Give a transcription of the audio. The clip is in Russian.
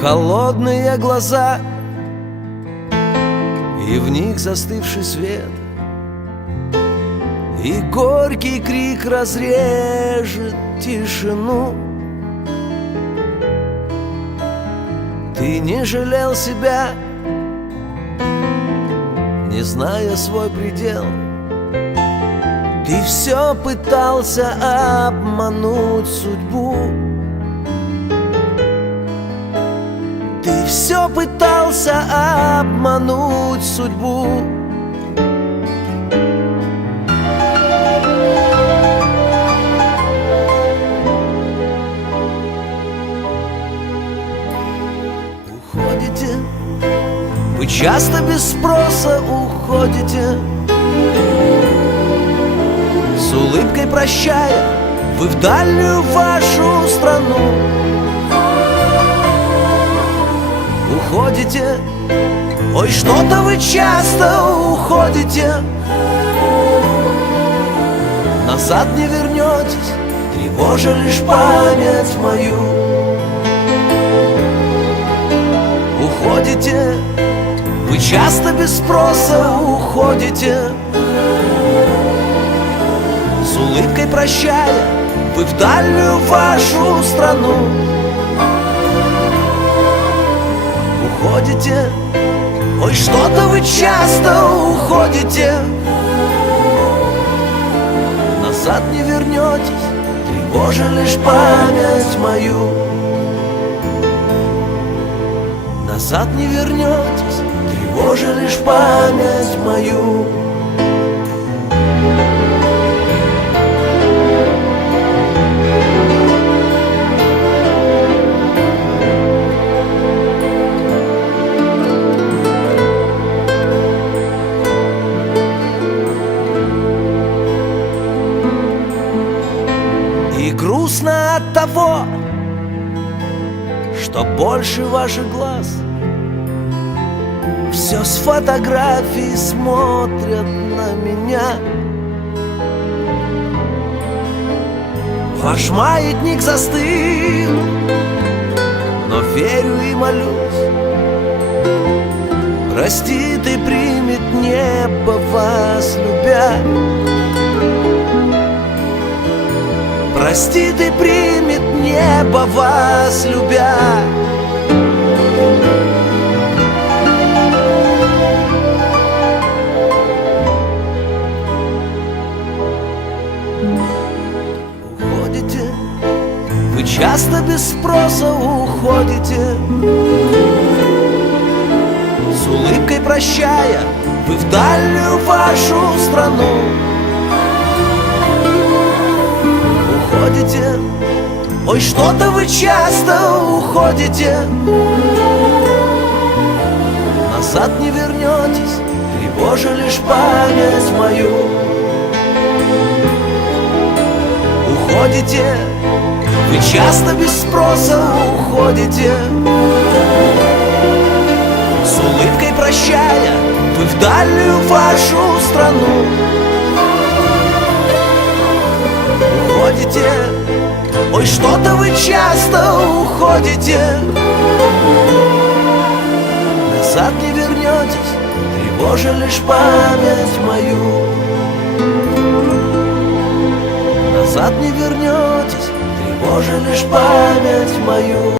Холодные глаза. И в них застывший свет. И горький крик разрежет тишину. Ты не жалел себя Не зная свой предел. Ты все пытался обмануть судьбу все пытался обмануть судьбу. Уходите. Вы часто без спроса уходите. С улыбкой прощая Вы в дальнюю вашу Уходите. Ой, что-то вы часто уходите. Назад не вернетесь Тревожа лишь память мою. Уходите Вы часто без спроса уходите. С улыбкой прощая Вы в дальнюю вашу страну Ой, что-то вы часто уходите. Назад не вернетесь Тревожа лишь память мою. Назад не вернетесь Тревожа лишь память мою грустно от того, что больше ваших глаз Все с фотографий смотрят на меня. Ваш маятник застыл, но верю и молюсь. Простит и примет небо вас любя Простит и примет небо вас любя. Уходите, вы часто без спроса уходите. С улыбкой прощая, вы в дальнюю вашу страну уходите. Ой, что-то вы часто уходите. Назад не вернетесь Тревожа лишь память мою. Уходите Вы часто без спроса уходите. С улыбкой прощая Вы в дальнюю вашу страну. Уходите Ой, что-то вы часто уходите. Назад не вернетесь Тревожа лишь память мою. Назад не вернетесь Тревожа лишь память мою